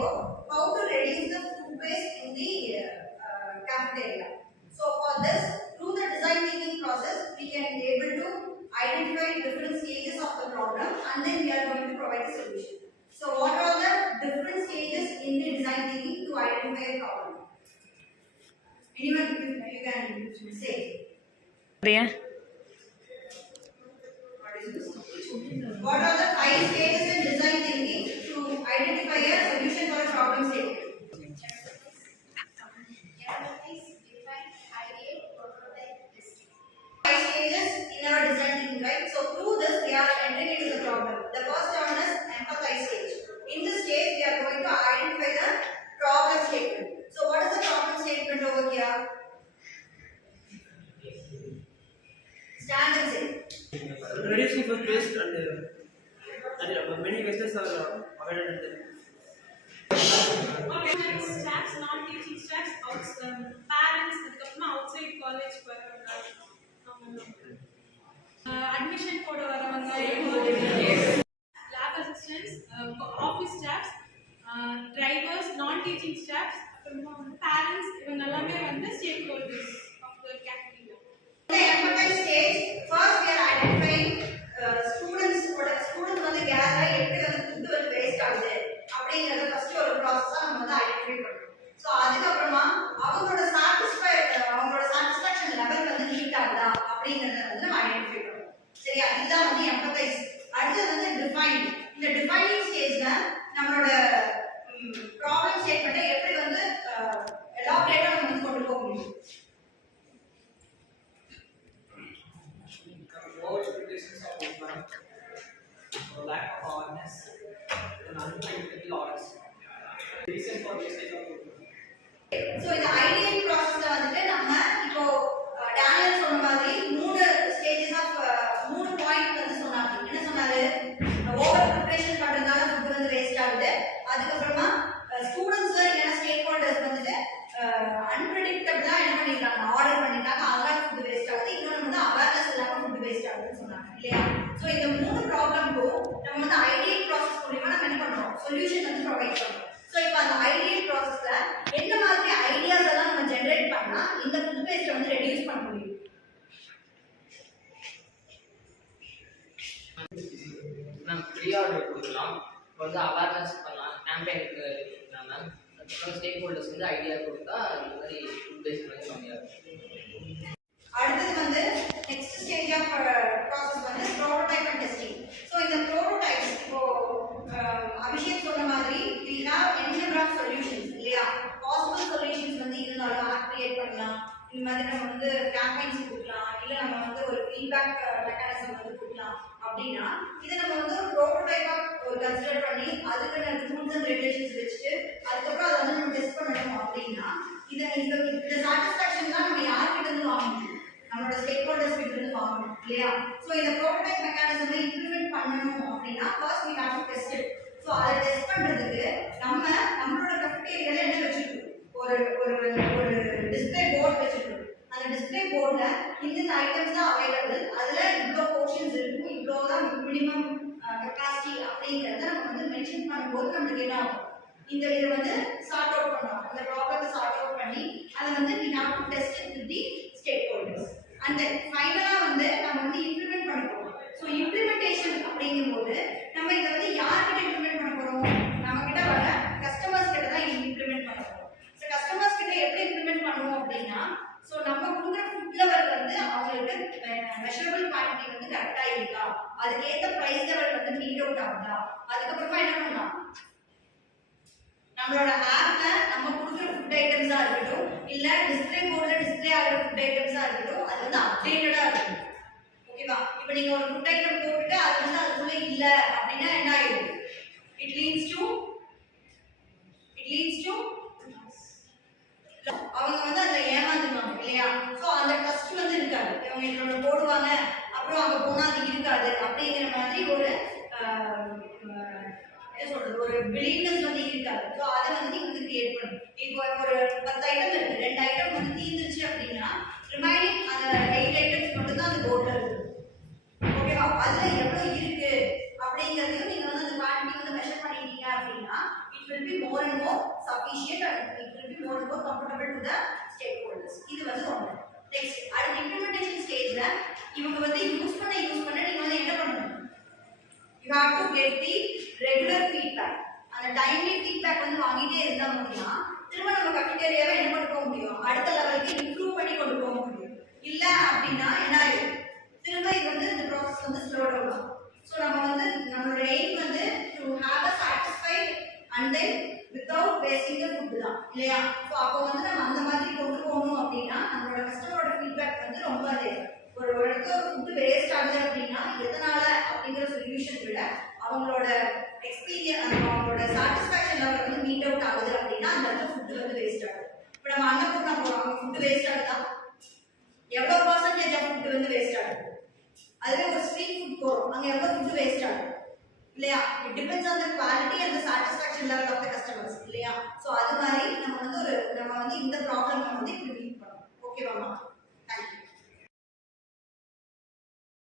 about how to reduce the food waste in the cafeteria. So for this, through the design thinking process, we can be able to identify different stages of the problem and then we are going to provide the solution. So what are the different stages in the design thinking to identify a problem? Anyone you can say. Yeah. What are the 5 stages in design thinking to identify a solution for a problem statement? In our design thinking, right? So through this we are entering into the problem. The first one is empathize stage. In this stage we are going to identify the problem statement. So what is the problem statement over here? Stand and say. Reducing food waste and many wastes are avoided. Staffs, non-teaching staffs, parents, outside college admission போட வரவங்க, lab assistants, office staffs, drivers, non-teaching staffs, parents, இவங்க எல்லாமே வந்து stakeholders of the cafeteria. In the empathize stage, first we are identifying students வந்து கேரா எப்படி வந்து food வந்து waste ஆகுது அப்படிங்கறத ஃபர்ஸ்ட் ஒரு process நம்ம வந்து ஐடென்டிஃபை பண்ணணும். சோ அதுக்கு அப்புறமா அவங்களோட சாட்டிஸ்ஃபேக்ஷன் லெவல் வந்து மீட் ஆகுதா அப்படிங்கறத வந்து நம்ம ஐடென்டிஃபை பண்ணணும். சரியா? இதுதான் வந்து empathize. அடுத்து வந்து define. இந்த டிஃபைனிங் ஸ்டேஜ்ல நம்மளோட ப்ராப்ளம் ஸ்டேட்மென்ட்டை எப்படி வந்து எலாபரேட்டா நம்ம வந்து கொண்டு போக முடியும்? Lack of awareness and unpredictable orders. Reason for wastage of food. So இந்த ஐடியல் ப்ராசஸ்ல வந்துட்டு நம்ம இப்போ டேனியல் சொன்ன மாதிரி 3 ஸ்டேஜஸ் ஆஃப் 3 பாயிண்ட் வந்து சொன்னாங்க. என்ன சொன்னாரு? ஓவர் ப்ரிப்பரேஷன் பண்றதால ஃபுட் வந்து வேஸ்ட் ஆகுது. அதுக்கு அப்புறமா ஸ்டூடண்ட்ஸ் இல்லனா ஸ்டேக் ஹோல்டர்ஸ் வந்துட்டு அன்பிரெடிக்டபிளா என்ன பண்ணிட்டாங்க? ஆர்டர் பண்ணிட்டாங்க. அதனால ஃபுட் வேஸ்ட் ஆகுது. இன்னொன்னு வந்து அவேர்னஸ் இல்லாம ஃபுட் வேஸ்ட் ஆகுதுன்னு சொன்னாங்க. இல்லையா? சோ இந்த 3 ப்ராப்ளம்க்கு நம்ம வந்து ஐடியல் ப்ராசஸ் மூலமா நம்ம என்ன பண்றோம்? சொல்யூஷன் வந்து ப்ரொவைட் பண்றோம். சோ இப்போ அந்த ஐடியல் ப்ராசஸ்ல என்ன மாதிரி ஐடியாஸ் எல்லாம் நம்ம ஜெனரேட் பண்ணா இந்த ஃபுட் வேஸ்ட் வந்து ரெடியூஸ் பண்ண முடியும்? மேம் ப்ரீ ஆர்டர் கொடுக்கலாம், வந்து அவேர்னஸ் பண்ணலாம், கேம்பெயினுக்கு மேம் அப்புறம் ஸ்டேக் ஹோல்டர்ஸ் வந்து ஐடியா கொடுத்தா இந்த மாதிரி ஃபுட் வேஸ்ட் வந்து கம்மியாகும். அடுத்து வந்து நெக்ஸ்ட் ஸ்டேஜ் ஆஃப் ப்ராசஸ் வந்து ப்ரோட்டோடைப் அண்ட் டெஸ்டிங். சோ இந்த ப்ரோட்டோடைப்ஸ் இப்போ அபிஷேக் சொன்ன மாதிரி we have n number of solutions இல்லையா? பாசிபிள் சொல்யூஷன்ஸ் வந்து இருந்தாலும் ஆப் கிரியேட் பண்ணலாம். இந்த மாதிரி நம்ம வந்து கேம்பெயின்ஸ் கொடுக்கலாம், இல்ல நம்ம வந்து ஒரு ஃபீட்பேக் மெக்கானிசம் வந்து கொடுக்கலாம். அப்படின்னா இதை நம்ம வந்து ஒரு ப்ரோட்டோடைப்பா ஒரு கன்சிடர் பண்ணி அதுக்கான ரூல்ஸ் அண்ட் ரெகுலேஷன்ஸ் வச்சுட்டு அதுக்கப்புறம் அதை வந்து நம்ம டெஸ்ட் பண்ணணும். அப்படின்னா இந்த சாட்டிஸ்ஃபேக்ஷன் தான் நம்ம யார்கிட்ட இருந்து வாங்கணும்? நம்மளோட ஸ்டேக் ஹோல்டர்ஸ் கிட்ட இருந்து வாங்கணும் இல்லையா? சோ இந்த ப்ரோட்டோடைப் மெக்கானிசமை இம்ப்ளிமெண்ட் பண்ணணும் அப்படின்னா first we have to test it. So அதை டெஸ்ட் பண்றதுக்கு நம்மளோட கஃபெட்டேரியால என்ன வச்சிருக்கோம்? ஒரு டிஸ்ப்ளே போர்டு வச்சிருக்கோம். அந்த டிஸ்ப்ளே போர்டுல இந்த ஐட்டம்ஸ் தான் அவைலபிள், அதுல இவ்வளோ போர்ஷன்ஸ் இருக்கும், இவ்வளோ தான் மினிமம் கெப்பாசிட்டி அப்படிங்கறத நம்ம வந்து மென்ஷன் பண்ணும்போது நமக்கு என்ன ஆகும்? இதை வந்து சார்ட் அவுட் பண்ணலாம். அந்த ப்ராப்ளத்தை சார்ட் அவுட் பண்ணி அதை வந்து we have to test it with the stakeholders. And then ஃபைனலா வந்து நம்ம வந்து இம்ப்ளிமெண்ட் பண்ண போறோம். சோ இம்ப்ளிமெண்டேஷன் அப்படிங்கும்போது நம்ம இதை வந்து யார்கிட்ட இம்ப்ளிமெண்ட் பண்ண போறோம்? நம்ம கிட்ட வர கஸ்டமர்ஸ் கிட்ட தான் இம்ப்ளிமெண்ட் பண்ண போறோம். சோ கஸ்டமர்ஸ் கிட்ட எப்படி இம்ப்ளிமெண்ட் பண்ணுவோம் அப்படின்னா சோ நம்ம கொடுக்குற ஃபுட் லெவல் வந்து அவங்களுக்கு மெஷரபிள் குவாண்டிட்டி வந்து கரெக்டா இருக்கா, அதுக்கேற்ற பிரைஸ் லெவல் வந்து மீட் அவுட் ஆகுதா, அதுக்கப்புறமா என்ன பண்ணலாம்? நம்மளோட ஆப்ல நம்ம கொடுக்குற ஃபுட் ஐட்டம்ஸா இருக்கட்டும், இல்ல டிஸ்ப்ளே போர்டுல டிஸ்ப்ளே ஆகிற ஃபுட் ஐட்டம்ஸா இருக்கட்டும், அது வந்து அப்டேட்டடா இருக்கும். ஓகேவா? இப்போ நீங்க ஒரு ஃபுட் ஐட்டம் போட்டுட்டு அது வந்து அதுக்குள்ள இல்ல அப்படின்னா என்ன ஆயிடும்? இட் லீட்ஸ் டு அவங்க வந்து அதுல ஏமாந்துருவாங்க இல்லையா? சோ அந்த ட்ரஸ்ட் வந்து இருக்காது. இவங்க இதோட போடுவாங்க அப்புறம் அங்க போனா அது இருக்காது அப்படிங்கிற மாதிரி ஒரு ஒரு பிலீவ்னஸ் வந்து இருக்காது. சோ அதை வந்து நீங்க வந்து கிரியேட் பண்ணணும். இப்போ ஒரு 10 ஐட்டம் இருக்கு, 2 ஐட்டம் வந்து தீர்ந்துச்சு அப்படின்னா ரிமைனிங் அந்த 8 ஐட்டம்ஸ் மட்டும் தான் அந்த போர்டுல இருக்கு. ஓகேவா? அதுல எவ்வளவு இருக்கு அப்படிங்கறதையும் நீங்க வந்து அந்த குவாண்டிட்டி வந்து மெஷர் பண்ணிட்டீங்க அப்படின்னா it will be more and more sufficient and it will be more and more comfortable to the stakeholders. இது வந்து ஒன்று. Next, அடுத்த implementation stageல இவங்க வந்து யூஸ் பண்ண நீங்க வந்து என்ன பண்ணணும்? You have to get the regular feedback. அந்த டைம்லி ஃபீட்பேக் வந்து வாங்கிட்டே இருந்தா மட்டும்தான் திரும்ப நம்ம கஃபெட்டேரியாவை என்ன பண்ண போக முடியும், அடுத்த லெவலுக்கு இம்ப்ரூவ் பண்ணி கொண்டு போக முடியும். இல்ல அப்படின்னா என்ன ஆகும், திரும்ப இது வந்து இந்த ப்ராசஸ் வந்து ஸ்லோ டவுன் ஆகும். ஸோ நம்ம வந்து நம்மளோட எய்ம் வந்து to have a satisfied and then without wasting the food தான் இல்லையா. ஸோ அப்போ வந்து நம்ம அந்த மாதிரி கொண்டு போகணும் அப்படின்னா நம்மளோட கஸ்டமரோட ஃபீட்பேக் வந்து ரொம்ப ஒரு இடத்துல ஒரு ஃபுட்டு வேஸ்ட் ஆகுது அப்படின்னா எதனால அப்படிங்கிற சொல்யூஷன் விட அவங்களோட எக்ஸ்பீரியன்ஸ் அவங்களோட சாட்டிஸ்ஃபேக்ஷன் லெவல் வந்து மீட் அவுட் ஆகுது அப்படின்னா அந்த இடத்துல ஃபுட்டு வந்து வேஸ்ட் ஆகுது. இப்போ நம்ம அன்னபூர்ணா போகிறோம், அங்கே ஃபுட்டு வேஸ்ட் ஆகுதா, எவ்வளோ பர்சன்டேஜ் ஆஃப் ஃபுட்டு வந்து வேஸ்ட் ஆகுது. அதுவே ஒரு ஸ்ட்ரீட் ஃபுட் போகிறோம், அங்கே எவ்வளோ ஃபுட்டு வேஸ்ட் ஆகுது இல்லையா. It depends on the quality and the satisfaction level of the customers இல்லையா. ஸோ அது மாதிரி நம்ம வந்து இந்த ப்ராப்ளம்